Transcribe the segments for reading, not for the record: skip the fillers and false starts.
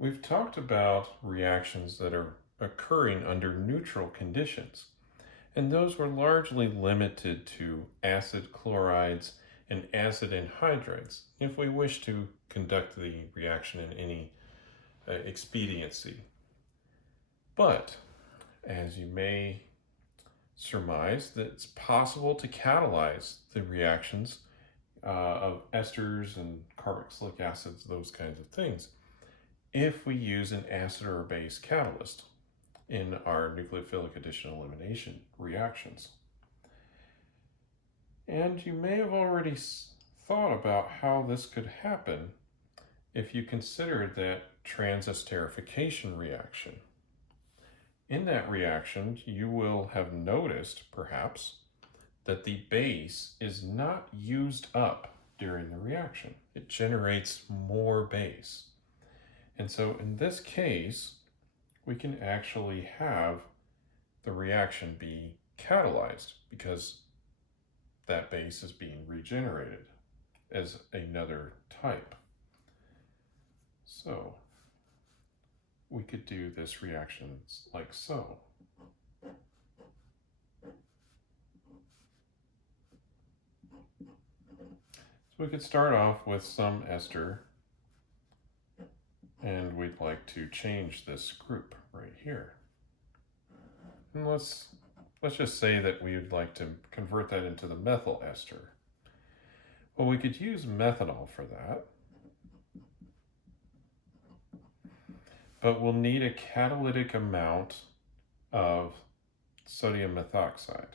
We've talked about reactions that are occurring under neutral conditions, and those were largely limited to acid chlorides and acid anhydrides if we wish to conduct the reaction in any expediency. But as you may surmise, that it's possible to catalyze the reactions of esters and carboxylic acids, those kinds of things, if we use an acid or a base catalyst in our nucleophilic addition elimination reactions. And you may have already thought about how this could happen if you consider that transesterification reaction. In that reaction, you will have noticed, perhaps, that the base is not used up during the reaction. It generates more base. And so in this case, we can actually have the reaction be catalyzed because that base is being regenerated as another type. So we could do this reaction like so. So we could start off with some ester, and we'd like to change this group right here. And let's just say that we would like to convert that into the methyl ester. Well, we could use methanol for that, but we'll need a catalytic amount of sodium methoxide.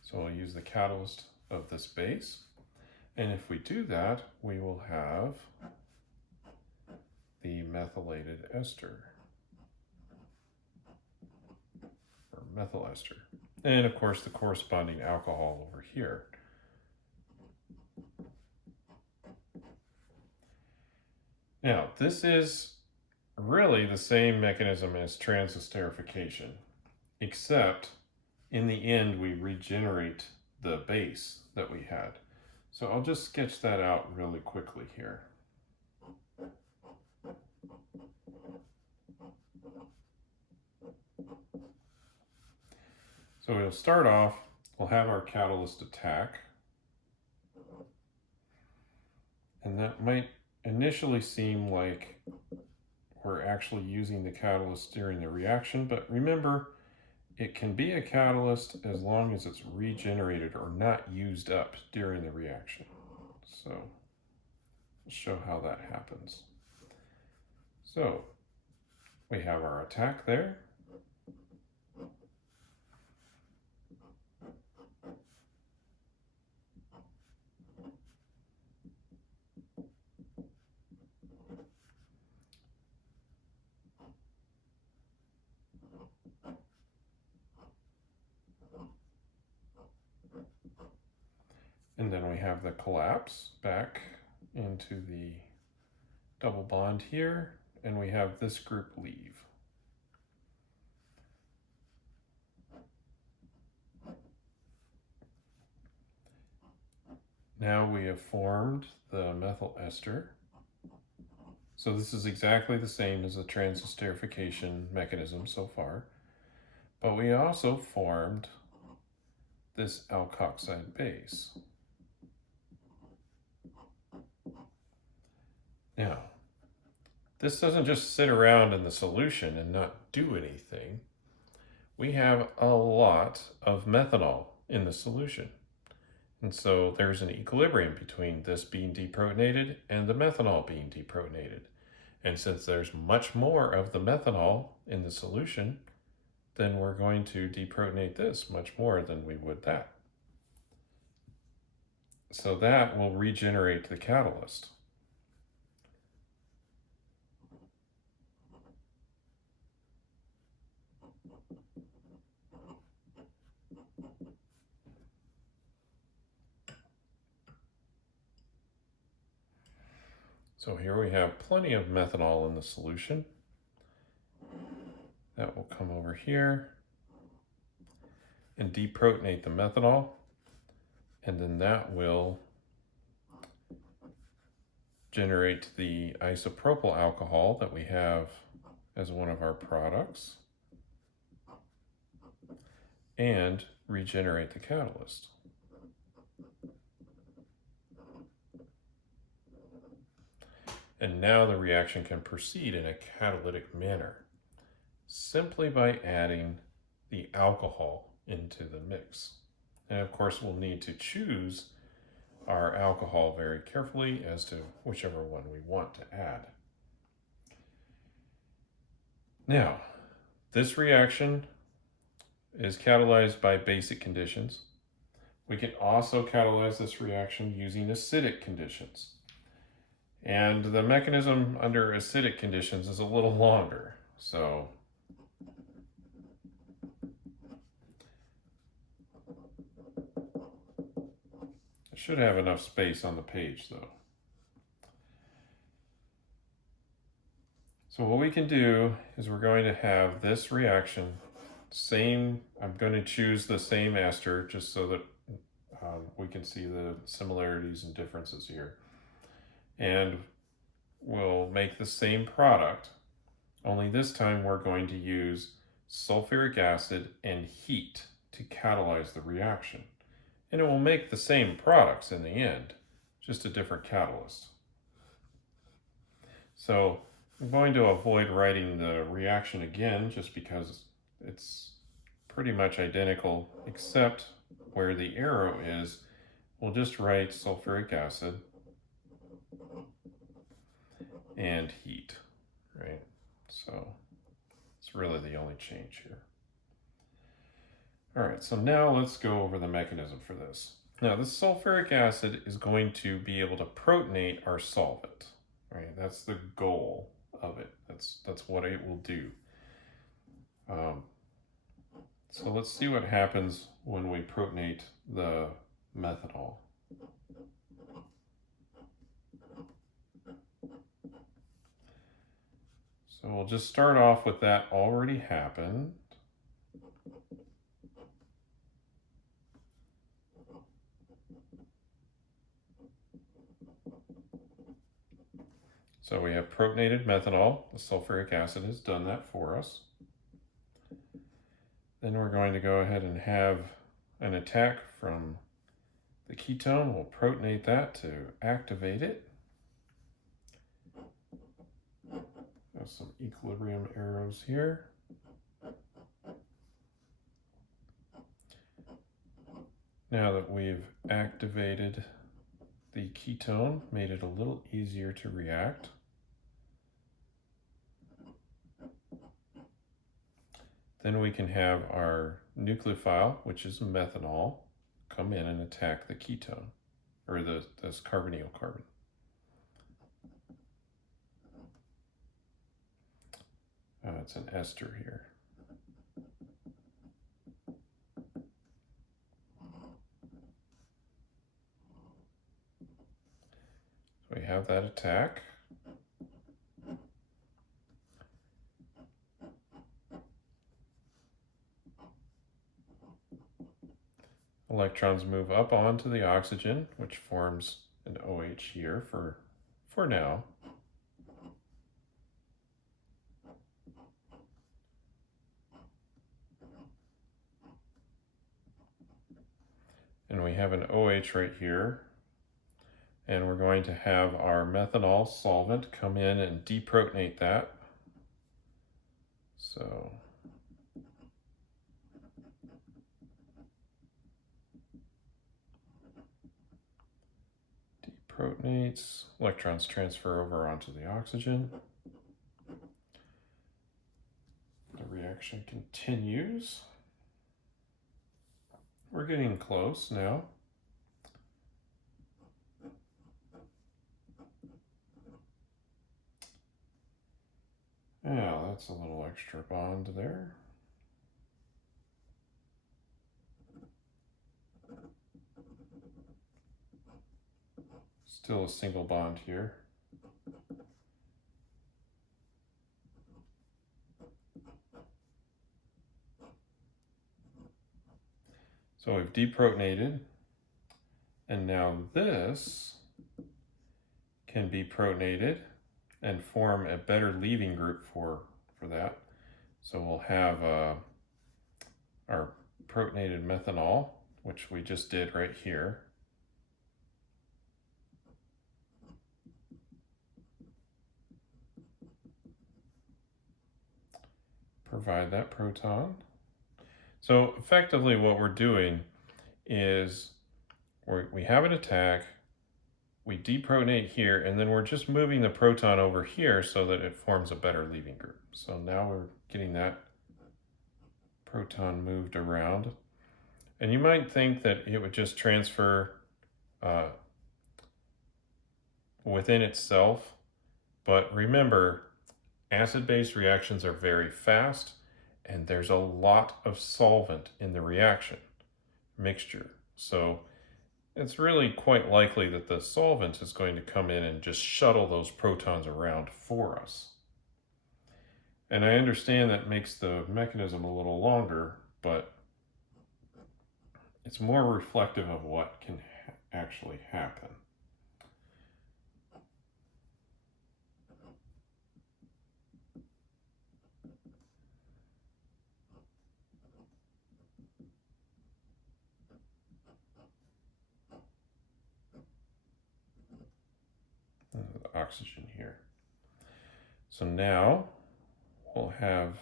So I'll use the catalyst of this base. And if we do that, we will have the methylated ester, or methyl ester. And of course, the corresponding alcohol over here. Now, this is really the same mechanism as transesterification, except in the end, we regenerate the base that we had. So I'll just sketch that out really quickly here. So we'll start off, we'll have our catalyst attack. And that might initially seem like we're actually using the catalyst during the reaction, but remember, it can be a catalyst as long as it's regenerated or not used up during the reaction. So I'll show how that happens. So we have our attack there. And then we have the collapse back into the double bond here, and we have this group leave. Now we have formed the methyl ester. So this is exactly the same as the transesterification mechanism so far, but we also formed this alkoxide base. Now, this doesn't just sit around in the solution and not do anything. We have a lot of methanol in the solution. And so there's an equilibrium between this being deprotonated and the methanol being deprotonated. And since there's much more of the methanol in the solution, then we're going to deprotonate this much more than we would that. So that will regenerate the catalyst. So here we have plenty of methanol in the solution. That will come over here and deprotonate the methanol, and then that will generate the isopropyl alcohol that we have as one of our products and regenerate the catalyst. And now the reaction can proceed in a catalytic manner simply by adding the alcohol into the mix. And of course, we'll need to choose our alcohol very carefully as to whichever one we want to add. Now, this reaction is catalyzed by basic conditions. We can also catalyze this reaction using acidic conditions. And the mechanism under acidic conditions is a little longer, so I should have enough space on the page though. So what we can do is we're going to have this reaction, I'm going to choose the same ester just so that we can see the similarities and differences here. And we'll make the same product, only this time we're going to use sulfuric acid and heat to catalyze the reaction. And it will make the same products in the end, just a different catalyst. So I'm going to avoid writing the reaction again just because it's pretty much identical, except where the arrow is, we'll just write sulfuric acid and heat, right? So it's really the only change here. All right, so now let's go over the mechanism for this. Now, the sulfuric acid is going to be able to protonate our solvent, right? That's the goal of it. That's what it will do. So let's see what happens when we protonate the methanol. So we'll just start off with that already happened. So we have protonated methanol. The sulfuric acid has done that for us. Then we're going to go ahead and have an attack from the ketone. We'll protonate that to activate it. Have some equilibrium arrows here. Now that we've activated the ketone, made it a little easier to react. Then we can have our nucleophile, which is methanol, come in and attack the ketone, or this carbonyl carbon. It's an ester here. So we have that attack. Electrons move up onto the oxygen, which forms an OH here for now. And we have an OH right here. And we're going to have our methanol solvent come in and deprotonate that. So deprotonates, electrons transfer over onto the oxygen. The reaction continues. We're getting close now. Yeah, that's a little extra bond there. Still a single bond here. So we've deprotonated, and now this can be protonated and form a better leaving group for that. So we'll have our protonated methanol, which we just did right here. Provide that proton. So effectively what we're doing is we have an attack, we deprotonate here, and then we're just moving the proton over here so that it forms a better leaving group. So now we're getting that proton moved around. And you might think that it would just transfer within itself, but remember, acid-base reactions are very fast, and there's a lot of solvent in the reaction mixture. So it's really quite likely that the solvent is going to come in and just shuttle those protons around for us. And I understand that makes the mechanism a little longer, but it's more reflective of what can actually happen. The oxygen here. So now we'll have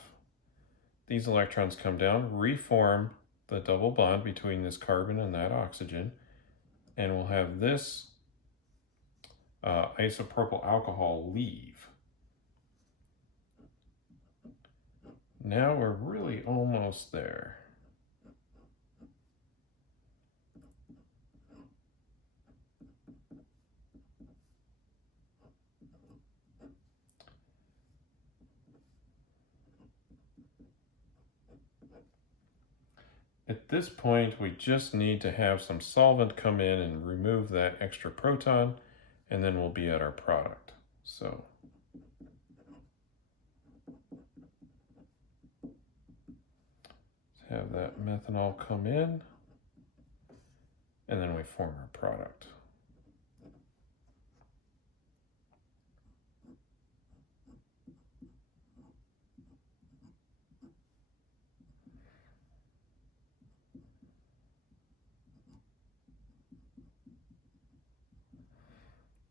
these electrons come down, reform the double bond between this carbon and that oxygen, and we'll have this isopropyl alcohol leave. Now we're really almost there. At this point, we just need to have some solvent come in and remove that extra proton, and then we'll be at our product. So let's have that methanol come in, and then we form our product.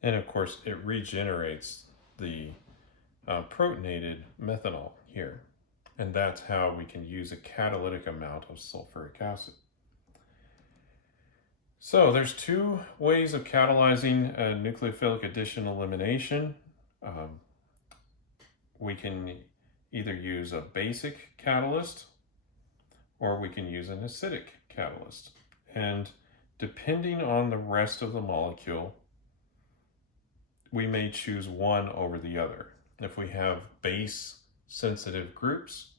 And of course, it regenerates the protonated methanol here. And that's how we can use a catalytic amount of sulfuric acid. So there's two ways of catalyzing a nucleophilic addition elimination. We can either use a basic catalyst or we can use an acidic catalyst. And depending on the rest of the molecule, we may choose one over the other. If we have base sensitive groups,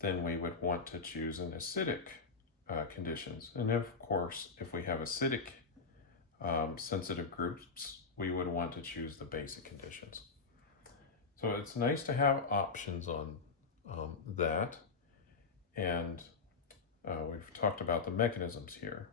then we would want to choose an acidic conditions. And of course, if we have acidic sensitive groups, we would want to choose the basic conditions. So it's nice to have options on that. And we've talked about the mechanisms here.